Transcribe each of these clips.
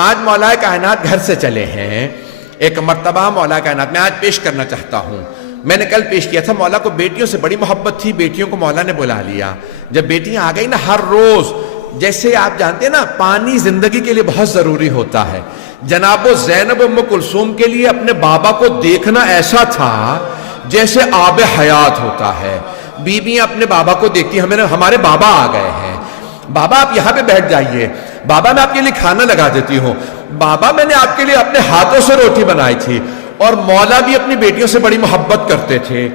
آج مولا کائنات گھر سے چلے ہیں. ایک مرتبہ مولا کائنات میں آج پیش کرنا چاہتا ہوں. میں نے کل پیش کیا تھا, مولا کو بیٹیوں سے بڑی محبت تھی, بیٹیوں کو مولا نے بلا لیا. جب بیٹیاں آ گئی نا, ہر روز جیسے آپ جانتے ہیں نا پانی زندگی کے لیے بہت ضروری ہوتا ہے, جناب زینب ام کلثوم کے لیے اپنے بابا کو دیکھنا ایسا تھا جیسے آب حیات ہوتا ہے. بیویاں اپنے بابا کو دیکھتی, ہمارے بابا آ گئے ہیں, بابا آپ یہاں پہ بیٹھ جائیے, بابا میں آپ کے لیے کھانا لگا دیتی ہوں, بابا میں نے آپ کے لیے اپنے ہاتھوں سے روٹی بنائی تھی. اور مولا بھی اپنی بیٹیوں سے بڑی محبت کرتے تھے.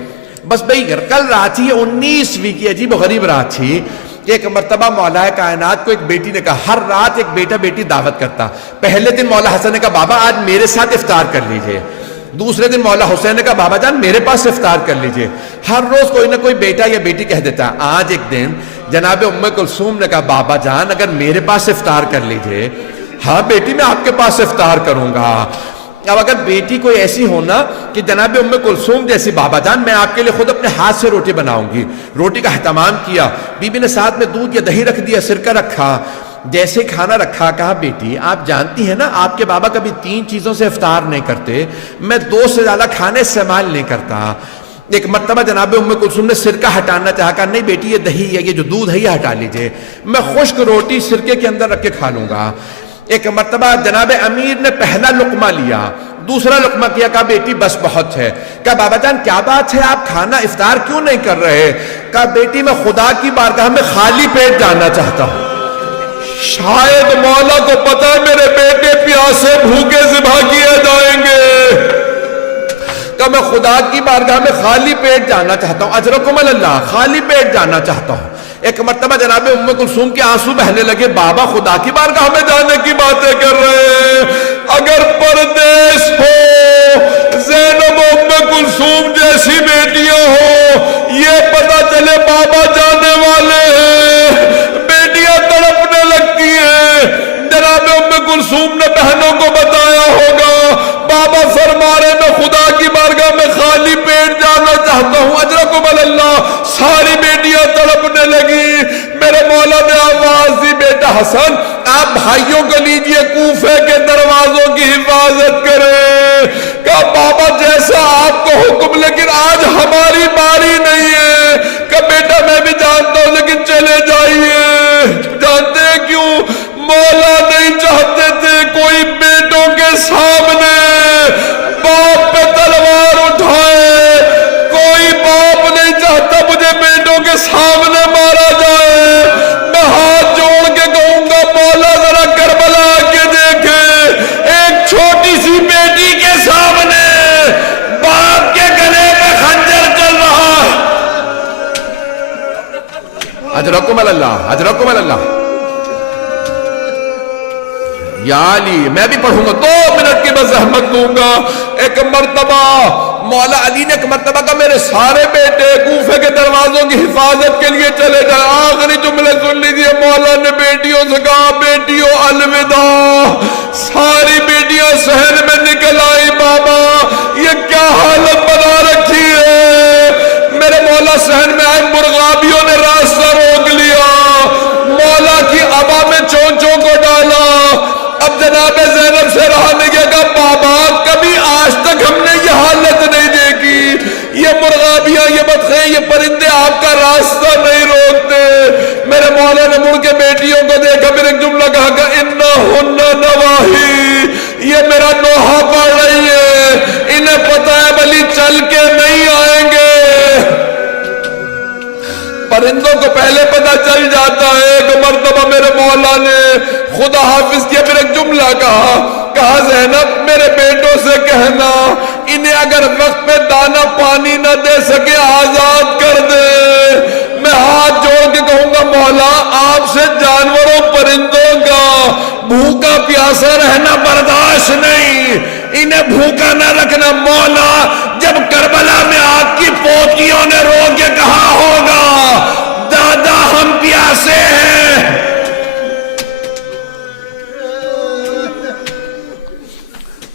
بس بھئی کل رات تھی 19ویں کی عجیب و غریب رات تھی. ایک مرتبہ مولا کائنات کو ایک بیٹی نے کہا, ہر رات ایک بیٹا بیٹی دعوت کرتا. پہلے دن مولا حسن نے کہا بابا آج میرے ساتھ افطار کر لیجئے. دوسرے دن مولا حسین نے کہا بابا جان میرے پاس افطار کر لیجئے. ہر روز کوئی نہ کوئی بیٹا یا بیٹی کہہ دیتا. آج ایک دن جناب ام کلثوم نے کہا بابا جان اگر میرے پاس افطار کر لیجئے. ہاں بیٹی میں آپ کے پاس افطار کروں گا. اب اگر بیٹی کوئی ایسی ہونا کہ جناب ام کلثوم جیسی, بابا جان میں آپ کے لیے خود اپنے ہاتھ سے روٹی بناؤں گی. روٹی کا اہتمام کیا, بی بی نے ساتھ میں دودھ یا دہی رکھ دیا, سرکہ رکھا. جیسے کھانا رکھا کہا بیٹی آپ جانتی ہیں نا آپ کے بابا کبھی 3 چیزوں سے افطار نہیں کرتے, میں 2 سے زیادہ کھانے استعمال نہیں کرتا. ایک مرتبہ جناب ام کلثوم نے سرکہ ہٹانا چاہا, کہا نہیں بیٹی یہ دہی ہے, یہ جو دودھ ہے یہ ہٹا لیجئے, میں خشک روٹی سرکے کے اندر رکھ کے کھا لوں گا. ایک مرتبہ جناب امیر نے پہلا لقمہ لیا, دوسرا لقمہ کیا, کہا بیٹی بس بہت ہے. کہا بابا جان کیا بات ہے آپ کھانا افطار کیوں نہیں کر رہے؟ کہا بیٹی میں خدا کی بارگاہ میں خالی پیٹ جانا چاہتا ہوں. شاید مولا کو پتا ہے میرے بیٹے پیاسے بھوکے ذبح کیے جائیں گے, کہ میں خدا کی بارگاہ میں خالی پیٹ جانا چاہتا ہوں. اجرکم اللہ, خالی پیٹ جانا چاہتا ہوں. ایک مرتبہ جناب ام کلثوم کے آنسو بہنے لگے, بابا خدا کی بارگاہ میں جانے کی باتیں کر رہے ہیں, اگر پردیس ہو زینب ام کلثوم جیسی بیٹیاں ہو, یہ پتا چلے بابا جانے والے ہیں, بیٹیاں تڑپنے لگتی ہیں. جناب ام کلثوم نے بہنوں کو بتایا ہوگا, بابا فرما رہے میں خدا کی بارگاہ میں خالی پیٹ جانا چاہتا ہوں. اجرکم اللہ, ساری بیٹیاں تڑپنے لگی. میرے مولا نے آواز دی, بیٹا حسن آپ بھائیوں کو لیجئے کوفے کے دروازوں کی حفاظت کریں. کہا بابا جیسا آپ کو حکم, لیکن آج ہماری باری نہیں ہے. کہا بیٹا میں بھی جانتا ہوں لیکن چلے جائیے. جانتے ہیں کیوں؟ مولا نہیں چاہتے تھے کوئی بیٹوں کے سامنے باپ پہ تلوار اٹھائے. کوئی باپ نہیں چاہتا مجھے بیٹوں کے سامنے مارا جائے. میں ہاتھ جوڑ کے کہوں گا مولا ذرا کربلا کے دیکھے, ایک چھوٹی سی بیٹی کے سامنے باپ کے گلے پہ خنجر چل رہا. اجرکم اللہ, اجرکم اللہ. یا علی میں بھی پڑھوں گا, 2 منٹ کی میں زحمت دوں گا. ایک مرتبہ مولا علی نے ایک مرتبہ کہا میرے سارے بیٹے کوفے کے دروازوں کی حفاظت کے لیے چلے جائیں. آخری جملے سن لیجیے, مولا نے بیٹیوں سے کہا بیٹیوں الوداع. ساری بیٹیاں صحن میں نکل آئی. بابا یہ کیا حالت بنا رکھی ہے. میرے مولا صحن میں آئے, مرغابیوں نے راستہ روک لیا, مولا کی عبا میں چونچوں کو ڈالا. اب جناب زینب سے رہا نہیں گیا, کہا بابا کبھی آج تک ہم نے یہ حالت نہیں دیکھی. یہ مرغابیاں, یہ بطخیں, یہ پرندے آپ کا راستہ نہیں روکتے. میرے مولا نے مڑ کے بیٹیوں کو دیکھا, پھر ایک جملہ کہا کہ انہن نواہی, یہ میرا نوحہ پڑھ رہی ہے, انہیں پتا ہے بلی چل کے نہیں آئیں گے. پرندوں کو پہلے پتا چل جاتا ہے. ایک مرتبہ میرے مولا نے خدا حافظ کیا, پھر ایک جملہ کہا زینب میرے بیٹوں سے کہنا انہیں اگر وقت پہ دانا پانی نہ دے سکے آزاد کر دے. میں ہاتھ جوڑ کے کہوں گا مولا آپ سے جانوروں پرندوں کا بھوکا پیاسا رہنا برداشت نہیں, انہیں بھوکا نہ رکھنا. مولا جب کربلا میں آپ کی پوتیوں نے رو کے کہا ہوگا دادا ہم پیاسے ہیں,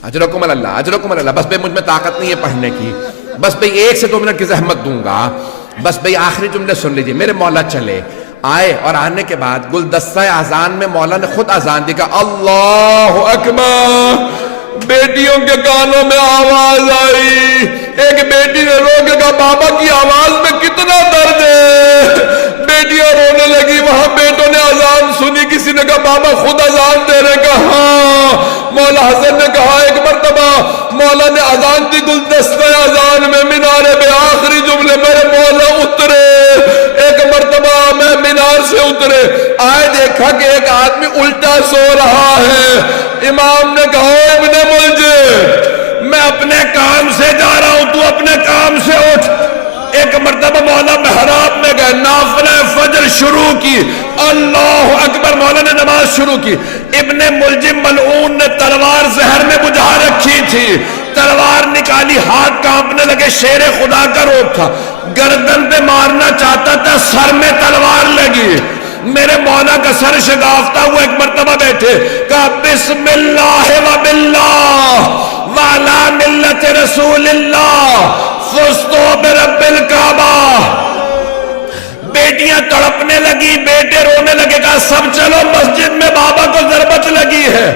اجرکم اللہ, اجرکم اللہ. بس بھئی مجھ میں طاقت نہیں ہے پڑھنے کی, بس بھئی 1 سے 2 منٹ کی زحمت دوں گا. بس بھئی آخری جملے سن لیجئے. میرے مولا چلے, آئے اور آنے کے بعد گلدستہ اذان میں مولا نے خود اذان دی، کہا اللہ اکبر، بیٹیوں کے کانوں میں آواز آئی، ایک بیٹی نے رو کے کہا بابا کی آواز میں کتنا درد ہے، بیٹیاں رونے لگی، وہاں بیٹوں نے اذان سنی، کسی نے کہا بابا خود اذان دے رہے، کہا ہاں، مولا حسن نے کہا ایک مرتبہ مولا نے اذان دی گلدستہ اذان میں، مینارے میں آخری جملے میرے مولا اترے، ایک مرتبہ میں مینار سے اترے، آئے دیکھا کہ ایک آدمی الٹا سو رہا ہے، امام نے کہا ابن ملجم میں اپنے کام سے جا رہا ہوں، تو اپنے کام سے اٹھ۔ ایک مرتبہ مولا محراب میں گئے، نافلہ فجر شروع کی، اللہ اکبر، مولا نے نماز شروع کی، ابن ملجم ملعون نے تلوار زہر میں بجھا رکھی تھی، تلوار نکالی، ہاتھ کانپنے لگے، شیر خدا کا روپ تھا، گردن پہ مارنا چاہتا تھا، سر میں تلوار لگی، میرے مولا کا سر شگافتہ ہوا، ایک مرتبہ بیٹھے، کہا بسم اللہ و باللہ وعلا ملت رسول اللہ فزتو برب الکعبہ۔ بیٹیاں تڑپنے لگی، بیٹے رونے لگے، کہا سب چلو مسجد میں، بابا کو ضربت لگی ہے۔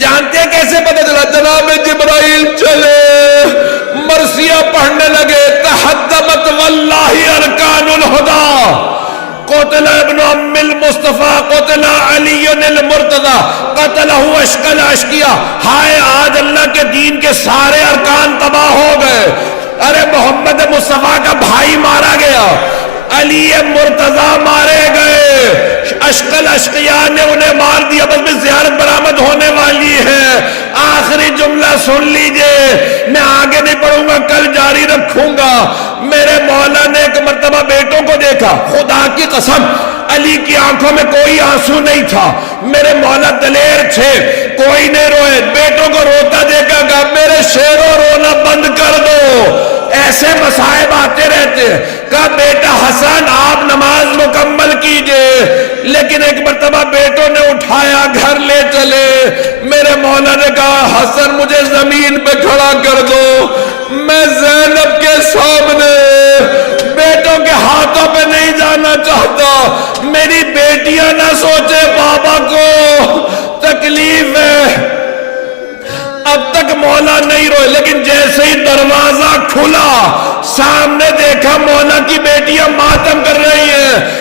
جانتے ہیں کیسے پتہ چلا؟ جناب جبرائیل چلے، مرثیہ پڑھنے لگے، تحدمت واللہ ارکان الہدی، قتل ابن ام المصطفیٰ، قتل علی المرتضی، قتلہ اشکل اشکیہ، ہائے آج اللہ کے دین کے سارے ارکان تباہ ہو گئے، ارے محمد مصطفیٰ کا بھائی مارا گیا، علی مرتضی مارے گئے، اشکل اشقیہ نے انہیں مار دیا، بس میں زیارت برآمد ہونے والی ہے۔ آخری جملہ سن لیجئے، میں آگے نہیں پڑھوں گا، کل جاری رکھوں گا۔ میرے مولا نے ایک مرتبہ بیٹوں کو دیکھا، خدا کی قسم علی کی آنکھوں میں کوئی آنسو نہیں تھا، میرے مولا دلیر تھے، کوئی نہیں روئے، بیٹوں کو روتا دیکھا، کہا میرے شیروں رونا بند کر دو، ایسے مصائب آتے رہتے ہیں۔ کہا بیٹا حسن آپ نماز مکمل کیجئے، لیکن ایک مرتبہ بیٹوں نے اٹھایا، گھر لے چلے، میرے مولا نے کہا حسن مجھے زمین پہ کھڑا کر دو، میں زینب کے سامنے بیٹوں کے ہاتھوں پہ نہیں جانا چاہتا، میری بیٹیاں نہ سوچے بابا کو تکلیف ہے۔ اب تک مولا نہیں روئے، لیکن جیسے ہی دروازہ کھلا، سامنے دیکھا مولا کی بیٹیاں ماتم کر رہی ہیں،